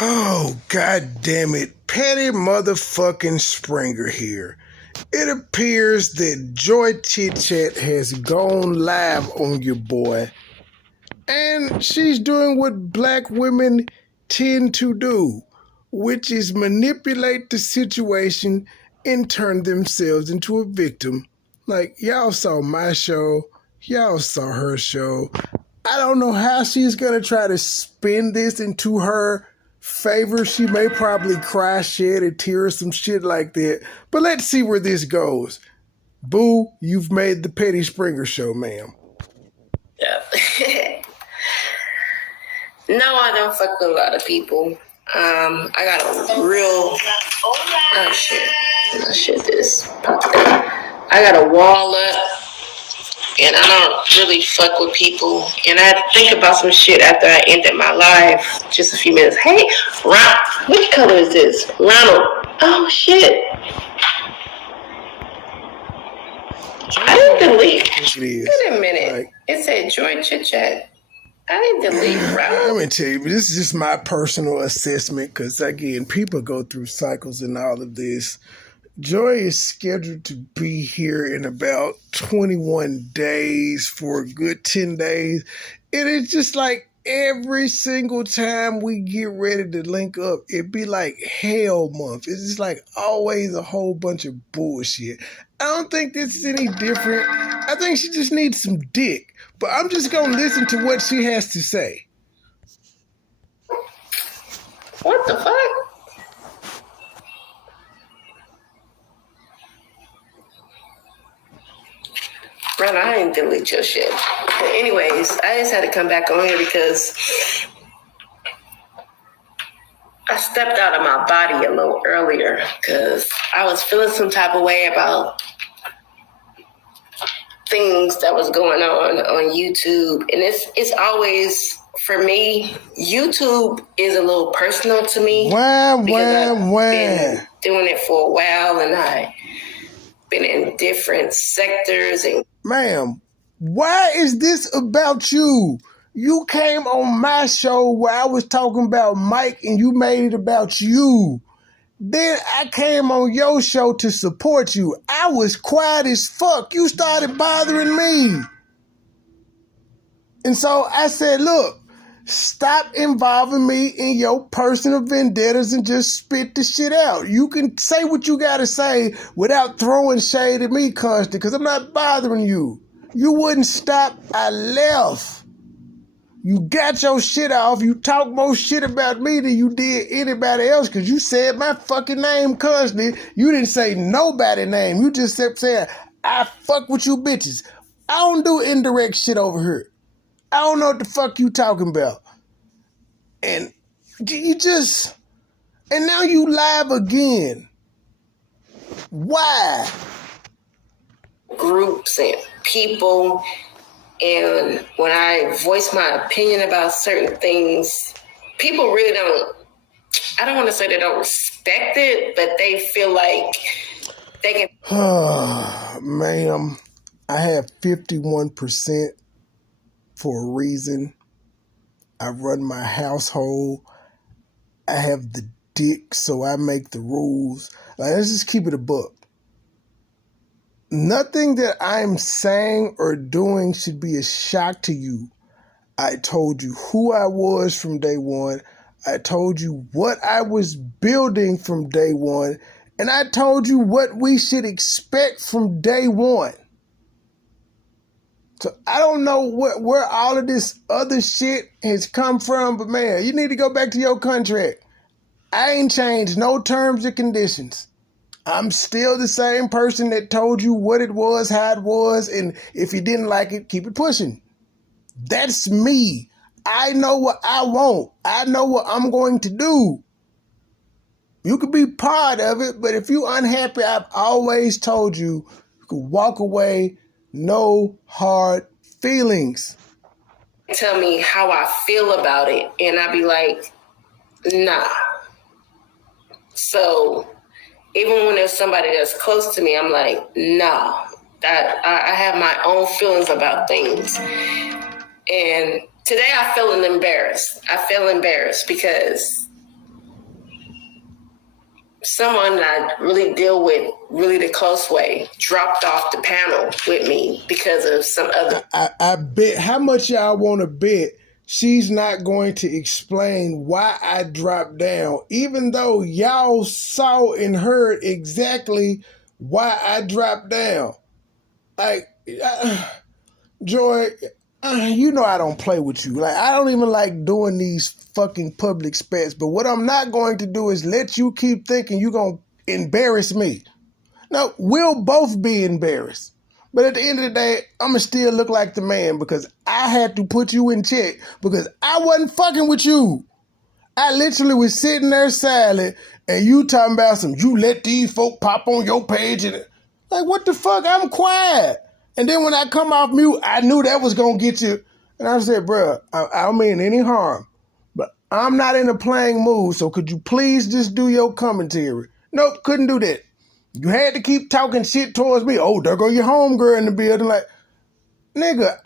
Oh, god damn it. Petty motherfucking Springer here. It appears that Joy Chit Chat has gone live on your boy. And she's doing what black women tend to do, which is manipulate the situation and turn themselves into a victim. Like, y'all saw my show, y'all saw her show. I don't know how she's going to try to spin this into her favor. She may probably cry, shed a tear, or some shit like that. But let's see where this goes. Boo, you've made the Petty Springer show, ma'am. Yeah. No, I don't fuck with a lot of people. I got a real... Oh, shit. This. I got a wall up, and I don't really fuck with people. And I think about some shit after I ended my life just a few minutes. Hey, Ron, which color is this? Ronald. Oh, shit. I didn't delete. Wait a minute. It said join chit chat. I didn't delete, Ronald. Let me tell you, this is just my personal assessment because, again, people go through cycles and all of this. Joy is scheduled to be here in about 21 days for a good 10 days. And it's just like every single time we get ready to link up, it be like hell month. It's just like always a whole bunch of bullshit. I don't think this is any different. I think she just needs some dick. But I'm just going to listen to what she has to say. What the fuck? Ron, I didn't delete your shit. But anyways, I just had to come back on here because I stepped out of my body a little earlier because I was feeling some type of way about things that was going on YouTube. And it's always, for me, YouTube is a little personal to me. I've been doing it for a while and I've been in different sectors. And ma'am, why is this about you? You came on my show where I was talking about Mike and you made it about you. Then I came on your show to support you. I was quiet as fuck. You started bothering me. And so I said, look, stop involving me in your personal vendettas and just spit the shit out. You can say what you got to say without throwing shade at me constantly because I'm not bothering you. You wouldn't stop. I left. You got your shit off. You talk more shit about me than you did anybody else because you said my fucking name constantly. You didn't say nobody's name. You just kept saying, I fuck with you bitches. I don't do indirect shit over here. I don't know what the fuck you talking about. And you just... And now you live again. Why? Groups and people... And when I voice my opinion about certain things, people really don't, I don't want to say they don't respect it, but they feel like they can. Ma'am, I have 51% for a reason. I run my household. I have the dick, so I make the rules. Like, let's just keep it a buck. Nothing that I'm saying or doing should be a shock to you. I told you who I was from day one. I told you what I was building from day one. And I told you what we should expect from day one. So I don't know where all of this other shit has come from, but man, you need to go back to your contract. I ain't changed no terms or conditions. I'm still the same person that told you what it was, how it was, and if you didn't like it, keep it pushing. That's me. I know what I want. I know what I'm going to do. You could be part of it, but if you're unhappy, I've always told you, you could walk away, no hard feelings. Tell me how I feel about it, and I'd be like, nah. So... even when there's somebody that's close to me, I'm like, no. I have my own feelings about things. And today I feel embarrassed. I feel embarrassed because someone that I really deal with really the close way dropped off the panel with me because of some other. I bet, how much y'all want to bet she's not going to explain why I dropped down, even though y'all saw and heard exactly why I dropped down. Like, Joy, you know I don't play with you. Like, I don't even like doing these fucking public spats, but what I'm not going to do is let you keep thinking you're going to embarrass me. No, we'll both be embarrassed. But at the end of the day, I'm going to still look like the man because I had to put you in check because I wasn't fucking with you. I literally was sitting there silent and you talking about you let these folk pop on your page and like, what the fuck? I'm quiet. And then when I come off mute, I knew that was going to get you. And I said, bruh, I don't mean any harm, but I'm not in a playing mood, so could you please just do your commentary? Nope, couldn't do that. You had to keep talking shit towards me. Oh, there go your homegirl in the building. Like, nigga,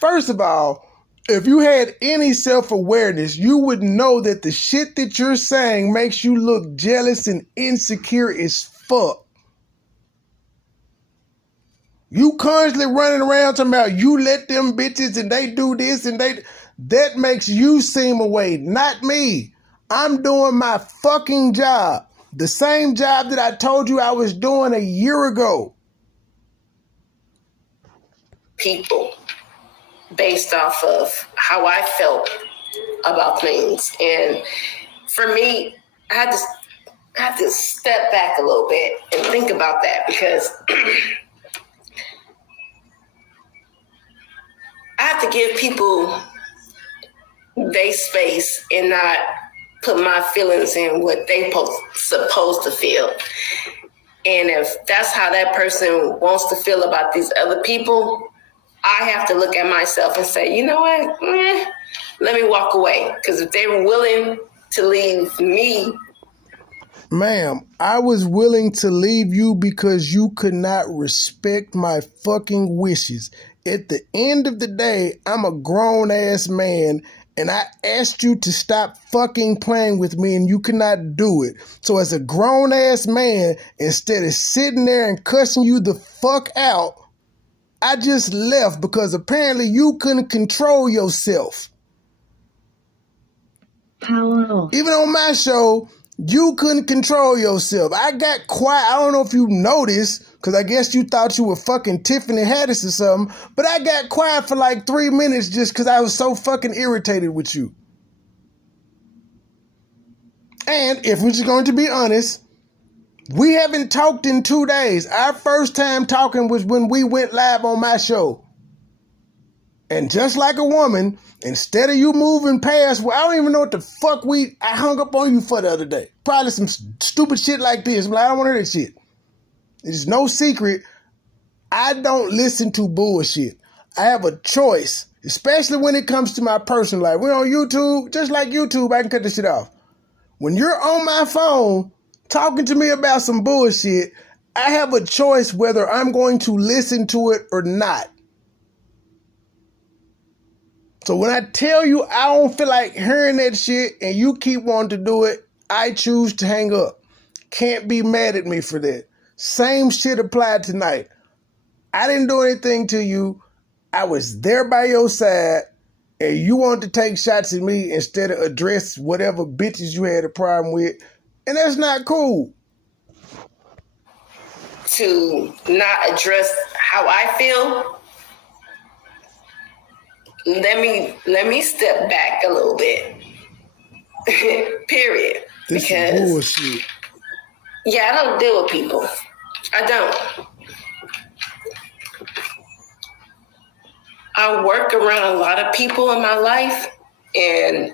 first of all, if you had any self-awareness, you would know that the shit that you're saying makes you look jealous and insecure as fuck. You constantly running around talking about you let them bitches and they do this and that makes you seem away, not me. I'm doing my fucking job. The same job that I told you I was doing a year ago. People based off of how I felt about things. And for me, I had to step back a little bit and think about that because I have to give people their space and not put my feelings in what they supposed to feel. And if that's how that person wants to feel about these other people, I have to look at myself and say, you know what? Let me walk away. Because if they were willing to leave me. Ma'am, I was willing to leave you because you could not respect my fucking wishes. At the end of the day, I'm a grown-ass man, and I asked you to stop fucking playing with me, and you could not do it. So as a grown-ass man, instead of sitting there and cussing you the fuck out, I just left because apparently you couldn't control yourself. Hello. Even on my show, you couldn't control yourself. I got quiet. I don't know if you noticed, because I guess you thought you were fucking Tiffany Haddish or something, but I got quiet for like 3 minutes just because I was so fucking irritated with you. And if we're just going to be honest, we haven't talked in 2 days. Our first time talking was when we went live on my show. And just like a woman, instead of you moving past, well, I don't even know what the fuck I hung up on you for the other day. Probably some stupid shit like this. I'm like, I don't want to hear that shit. It's no secret. I don't listen to bullshit. I have a choice, especially when it comes to my personal life. We're on YouTube, just like YouTube, I can cut this shit off. When you're on my phone talking to me about some bullshit, I have a choice whether I'm going to listen to it or not. So when I tell you I don't feel like hearing that shit and you keep wanting to do it, I choose to hang up. Can't be mad at me for that. Same shit applied tonight. I didn't do anything to you. I was there by your side and you wanted to take shots at me instead of address whatever bitches you had a problem with. And that's not cool. To not address how I feel, let me step back a little bit. Period. This because is bullshit. Yeah, I don't deal with people. I don't. I work around a lot of people in my life, and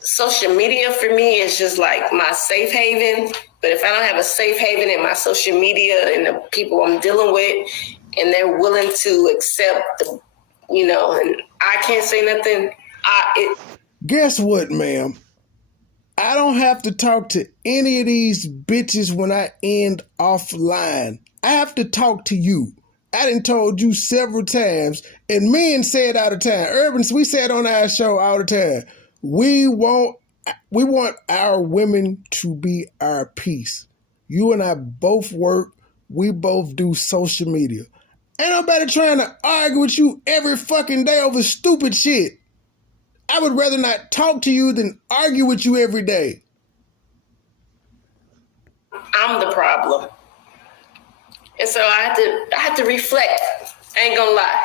social media for me is just like my safe haven. But if I don't have a safe haven in my social media and the people I'm dealing with, and they're willing to accept and I can't say nothing. Guess what, ma'am? I don't have to talk to any of these bitches when I end offline. I have to talk to you. I done told you several times, and men say it all the time. Urban, we say it on our show all the time. We want we want our women to be our peace. You and I both work. We both do social media. Ain't nobody trying to argue with you every fucking day over stupid shit. I would rather not talk to you than argue with you every day. I'm the problem. And so I had to reflect. I ain't gonna lie.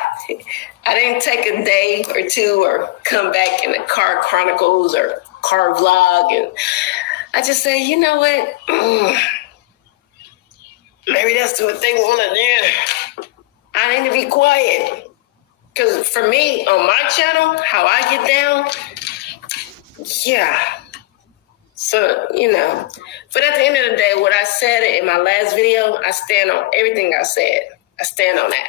I didn't take a day or two or come back in the car chronicles or car vlog, and I just say, you know what? Maybe that's what they want to do. I need to be quiet. Because for me, on my channel, how I get down, yeah. So, you know. But at the end of the day, what I said in my last video, I stand on everything I said. I stand on that.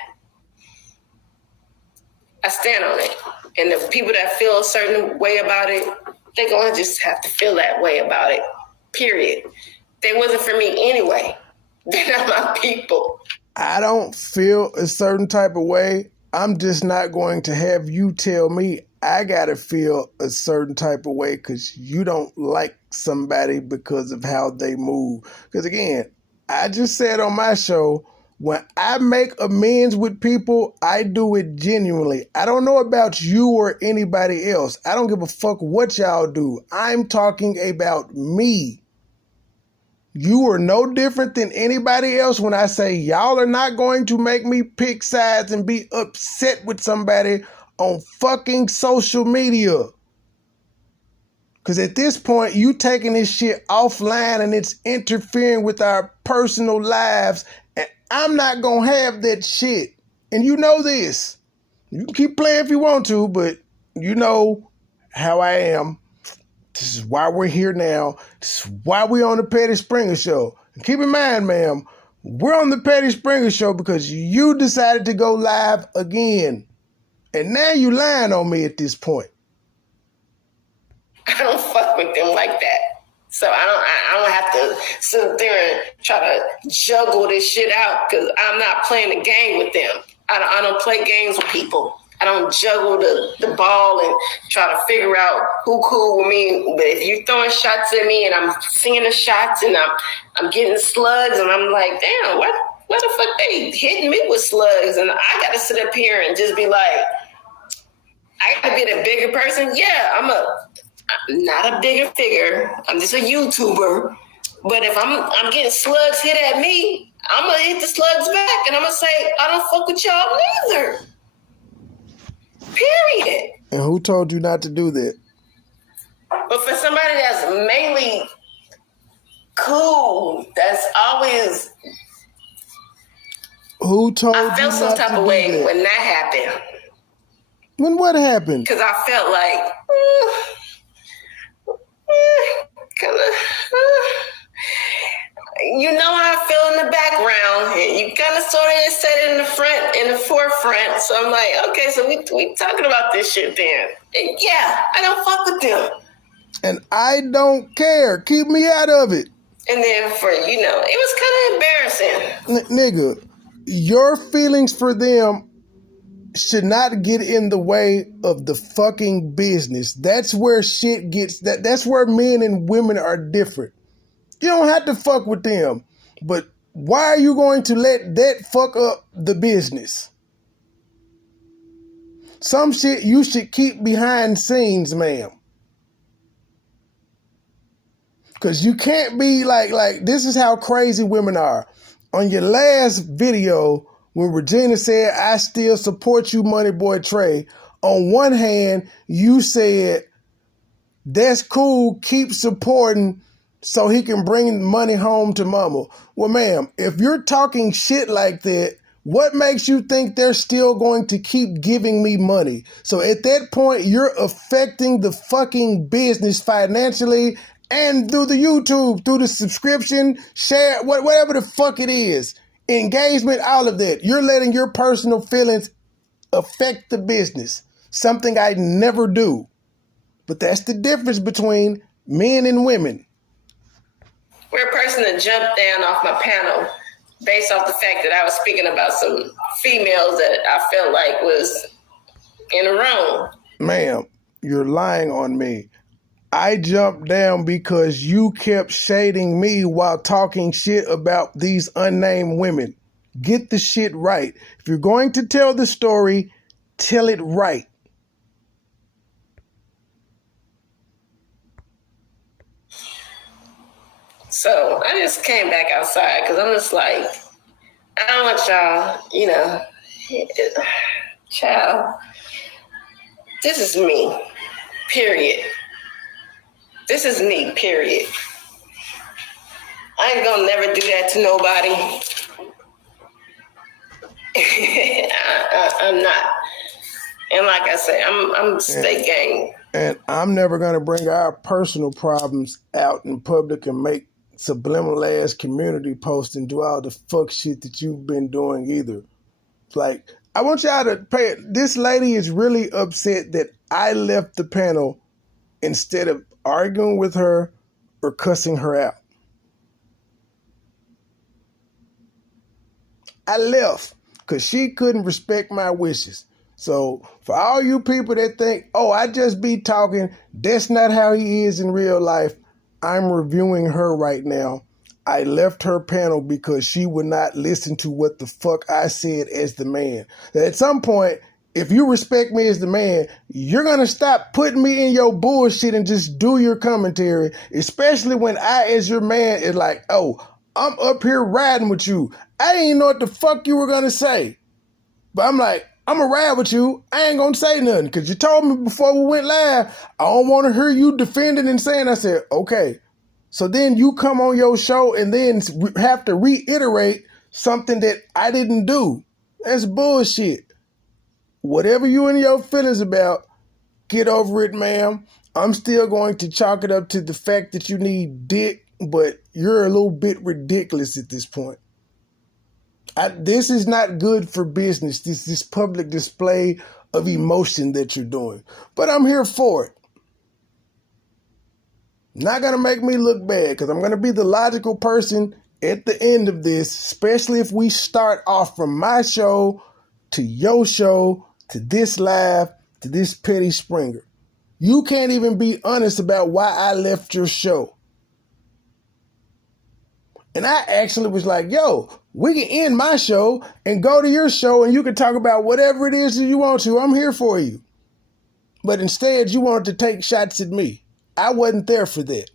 I stand on it. And the people that feel a certain way about it, they're going to just have to feel that way about it. Period. They wasn't for me anyway. They're not my people. I don't feel a certain type of way. I'm just not going to have you tell me I got to feel a certain type of way because you don't like somebody because of how they move. Because again, I just said on my show, when I make amends with people, I do it genuinely. I don't know about you or anybody else. I don't give a fuck what y'all do. I'm talking about me. You are no different than anybody else when I say y'all are not going to make me pick sides and be upset with somebody on fucking social media. Because at this point, you taking this shit offline and it's interfering with our personal lives. And I'm not going to have that shit. And you know this. You can keep playing if you want to, but you know how I am. This is why we're here now. This is why we're on the Petty Springer Show. And keep in mind, ma'am, we're on the Petty Springer Show because you decided to go live again. And now you lying on me at this point. I don't fuck with them like that. So I don't have to sit there and try to juggle this shit out because I'm not playing a game with them. I don't play games with people. I don't juggle the ball and try to figure out who cool with me. But if you're throwing shots at me and I'm seeing the shots and I'm getting slugs and I'm like, damn, what the fuck they hitting me with slugs? And I got to sit up here and just be like, I got to be the bigger person. Yeah, I'm not a bigger figure. I'm just a YouTuber. But if I'm getting slugs hit at me, I'm going to hit the slugs back. And I'm going to say, I don't fuck with y'all neither. Period. And who told you not to do that? But for somebody that's mainly cool, that's always... Who told you not to do that? I felt some type of way when that happened. When what happened? Because I felt like... kind of... you know how I feel in the background, and you kind of sort of said it in the forefront. So I'm like, okay, so we talking about this shit then. And yeah, I don't fuck with them. And I don't care. Keep me out of it. And then it was kind of embarrassing. Nigga, your feelings for them should not get in the way of the fucking business. That's where shit gets, that's where men and women are different. You don't have to fuck with them, but why are you going to let that fuck up the business? Some shit you should keep behind scenes, ma'am. Because you can't be like, this is how crazy women are. On your last video, when Regina said, I still support you, MoneyBoy Trey, on one hand, you said, that's cool, keep supporting so he can bring money home to mama. Well, ma'am, if you're talking shit like that, what makes you think they're still going to keep giving me money? So at that point, you're affecting the fucking business financially and through the YouTube, through the subscription, share, whatever the fuck it is, engagement, all of that. You're letting your personal feelings affect the business, something I never do. But that's the difference between men and women. We're a person that jumped down off my panel based off the fact that I was speaking about some females that I felt like was in the wrong. Ma'am, you're lying on me. I jumped down because you kept shading me while talking shit about these unnamed women. Get the shit right. If you're going to tell the story, tell it right. So I just came back outside because I'm just like, I don't want y'all, child. This is me, period. This is me, period. I ain't gonna never do that to nobody. I'm not. And like I said, I'm state gang. And I'm never gonna bring our personal problems out in public and make subliminal ass community posts and do all the fuck shit that you've been doing either. Like, I want y'all to pay it. This lady is really upset that I left the panel instead of arguing with her or cussing her out. I left because she couldn't respect my wishes. So for all you people that think, oh, I just be talking, that's not how he is in real life, I'm reviewing her right now. I left her panel because she would not listen to what the fuck I said as the man. At some point, if you respect me as the man, you're going to stop putting me in your bullshit and just do your commentary, especially when I, as your man, is like, oh, I'm up here riding with you. I didn't even know what the fuck you were going to say. But I'm like, I'm going to ride with you. I ain't going to say nothing because you told me before we went live, I don't want to hear you defending and saying. I said, okay. So then you come on your show and then have to reiterate something that I didn't do. That's bullshit. Whatever you and your feelings about, get over it, ma'am. I'm still going to chalk it up to the fact that you need dick, but you're a little bit ridiculous at this point. This is not good for business, this public display of emotion that you're doing. But I'm here for it. Not going to make me look bad because I'm going to be the logical person at the end of this, especially if we start off from my show to your show to this live to this Petty Springer. You can't even be honest about why I left your show. And I actually was like, yo, we can end my show and go to your show and you can talk about whatever it is that you want to. I'm here for you. But instead, you wanted to take shots at me. I wasn't there for that.